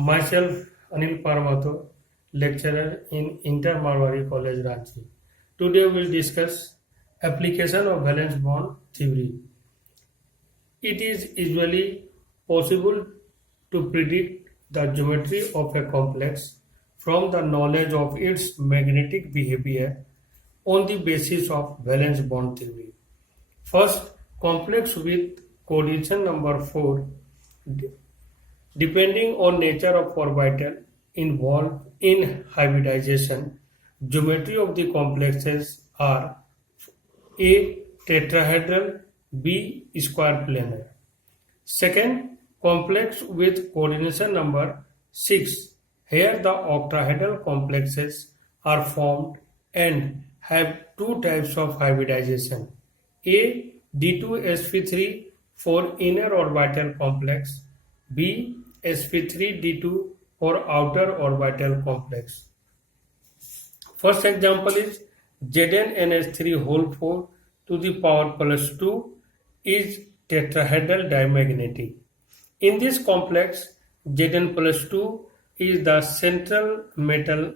Myself, Anil Parmato, lecturer in Inter Marwari College, Ranchi. Today we will discuss application of valence bond theory. It is usually possible to predict the geometry of a complex from the knowledge of its magnetic behavior on the basis of valence bond theory. First, complex with coordination number 4, depending on nature of orbital involved in hybridization, geometry of the complexes are A. Tetrahedral, B. Square planar. Second, complex with coordination number 6. Here the octahedral complexes are formed and have two types of hybridization. A. D2sp3 for inner orbital complex. B. sp3d2 for outer orbital complex. First example is Zn whole 4 to the power plus 2 is tetrahedral dimagnetic. In this complex, Zn plus 2 is the central metal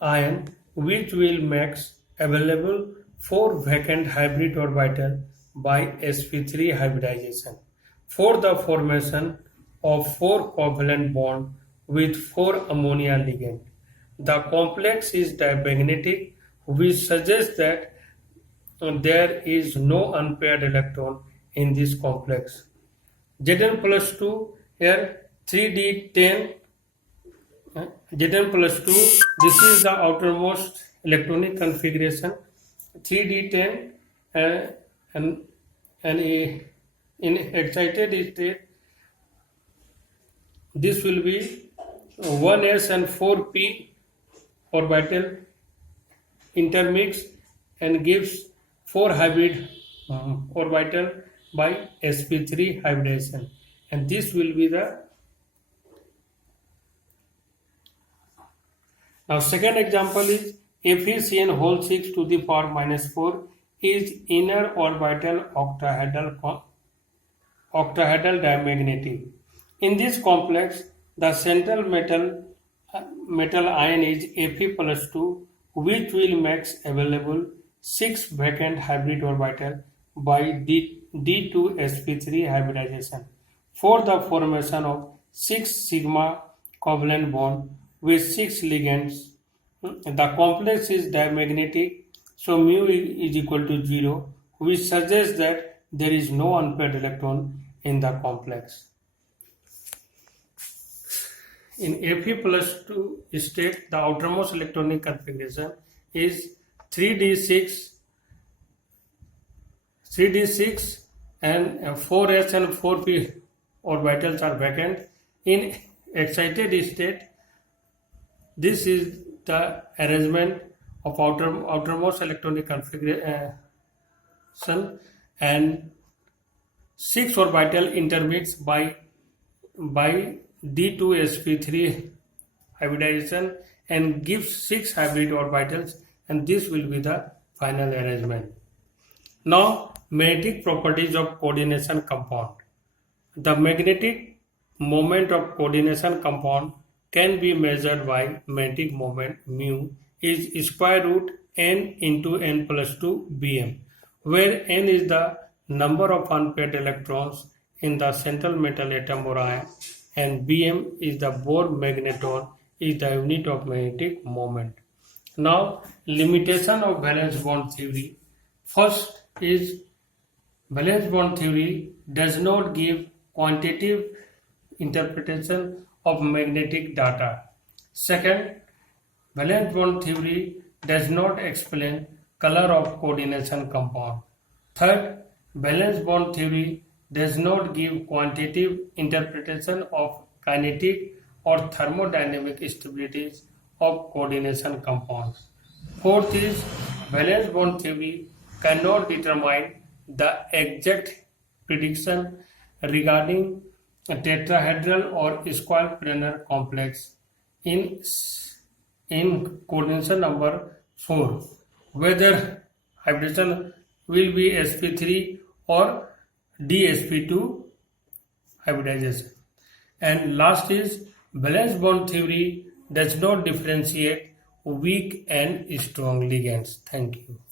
ion which will make available 4 vacant hybrid orbital by sp3 hybridization for the formation of 4 covalent bond with 4 ammonia ligand. The complex is dimagnetic, which suggests that there is no unpaired electron in this complex. Zn plus 2 here 3d10 Zn plus 2, this is the outermost electronic configuration 3d10 and in excited state this will be 1s and 4p orbital intermix and gives 4 hybrid orbital by sp3 hybridization, and this will be the now second example is FeCN whole 6 to the power minus 4 is inner orbital octahedral dimagnetic. In this complex, the central metal ion is Fe plus 2, which will make available 6 vacant hybrid orbital by D2sp3 hybridization for the formation of 6 sigma covalent bond with 6 ligands. The complex is dimagnetic, so mu is equal to 0, which suggests that there is no unpaired electron in the complex. In Fe plus 2 state, the outermost electronic configuration is 3d6 and 4s and 4p orbitals are vacant. In excited state, this is the arrangement of outermost electronic configuration and 6 orbital intermix by D2sp3 hybridization and gives 6 hybrid orbitals, and this will be the final arrangement. Now, magnetic properties of coordination compound. The magnetic moment of coordination compound can be measured by magnetic moment mu is square root n into n plus 2 bm, where n is the number of unpaired electrons in the central metal atom or ion, and bm is the Bohr magneton, is the unit of magnetic moment. Now, limitation of valence bond theory. First is valence bond theory does not give quantitative interpretation of magnetic data. Second, valence bond theory does not explain color of coordination compound. Third, valence bond theory does not give quantitative interpretation of kinetic or thermodynamic stabilities of coordination compounds. Fourth is valence bond theory cannot determine the exact prediction regarding a tetrahedral or square planar complex in coordination number 4, whether hybridization will be sp3 or dsp2 hybridization. And last is Valence bond theory does not differentiate weak and strong ligands. Thank you.